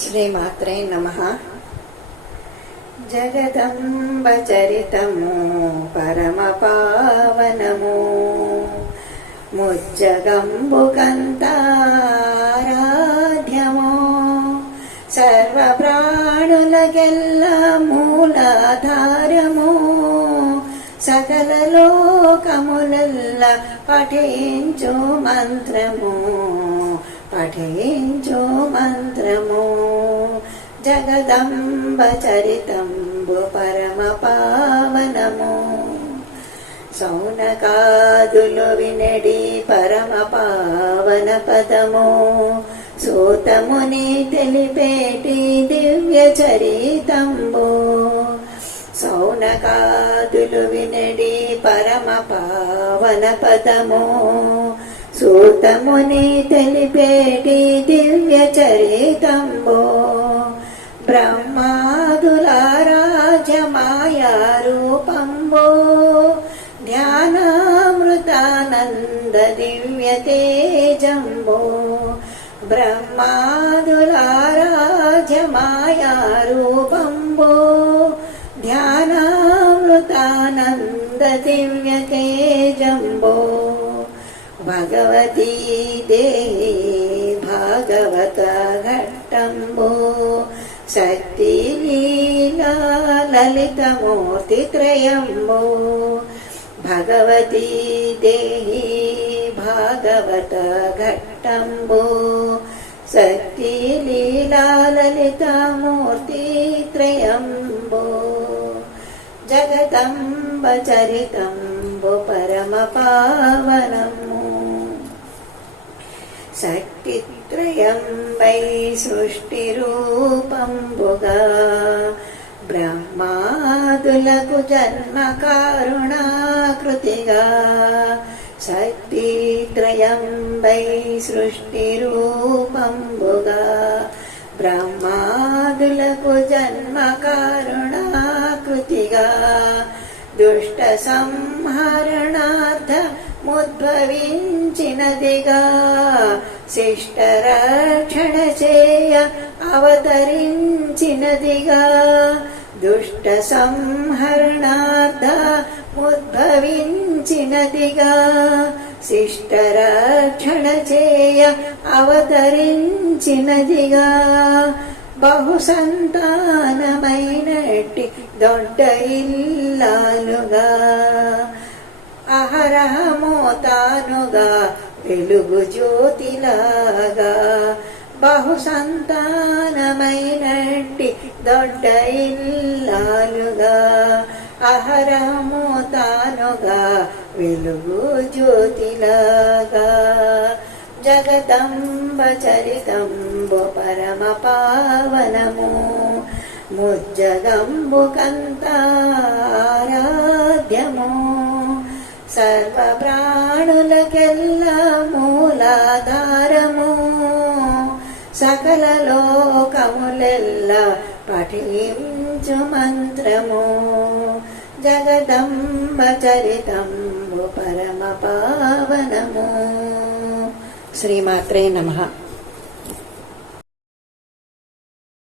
శ్రీమాత్రే నమః. జగదంబ చరితము పరమ పావనము, ముజ్జగంబు కంతారాధ్యము, సర్వ ప్రాణులకెల్ల మూలాధారము, సకల లోకములెల్ల పఠించు మంత్రము, పఠించు మంత్రము. జగదంబ చరితంబు పరమ పావనము, సౌనకాదులు వినడి పరమ పావన పదము, సూతముని తెలిపేటి దివ్య చరితంబు. సౌనకాదులు వినడి పరమ పావన పదము, సూతముని తెలిపేటి దివ్య చరితంబు. బ్రహ్మాదులారాజ్యమాయా రూపంబు, ధ్యానామృతానంద దివ్య తేజంబు. బ్రహ్మాదులారాజ్యమాయా రూపంబు, ధ్యానామృతానంద దివ్య తేజంబు. భగవతీ దేహి భాగవత ఘట్టంబు, శక్తి లీలా లలితమూర్తి త్రయంబు. భగవతీ దేహి భాగవత ఘట్టంబు, శక్తి లీలా లలితమూర్తి త్రయంబు. జగదంబ చరితంబు పరమ పావనము, శక్తిత్రయంబై సృష్టి రూపంబుగా, బ్రహ్మాదులకు జన్మ కారుణాకృతిగా. శక్తిత్రయంబై సృష్టి రూపంబుగా, బ్రహ్మాదులకు జన్మ కారుణాకృతిగా. దుష్ట సంహరణార్థ ముద్భవించినదిగా, శిష్ట రక్షణ చేయ అవతరించినదిగా. దుష్ట సంహరణార్థ ముద్భవించినదిగా, శిష్ట రక్షణ చేయ అవతరించినదిగా. బహు సంతానమైనట్టి దొడ్డ ఇల్లాలుగా, అహరహము తానుగా వెలుగు జ్యోతిలాగా. బహు సంతానమైనట్టి దొడ్డ ఇల్లాలుగా, అహరహము తానుగా వెలుగు జ్యోతిలాగా. జగదంబ చరితంబు పరమ పావనము, ముజ్జగంబు కంతారాధ్యము, సర్వ ప్రాణులకెల్ల మూలాధారము, సకల లోకములెల్ల పఠించు మంత్రము. జగదంబ చరితంబు పరమ పావనము. శ్రీమాత్రే నమః.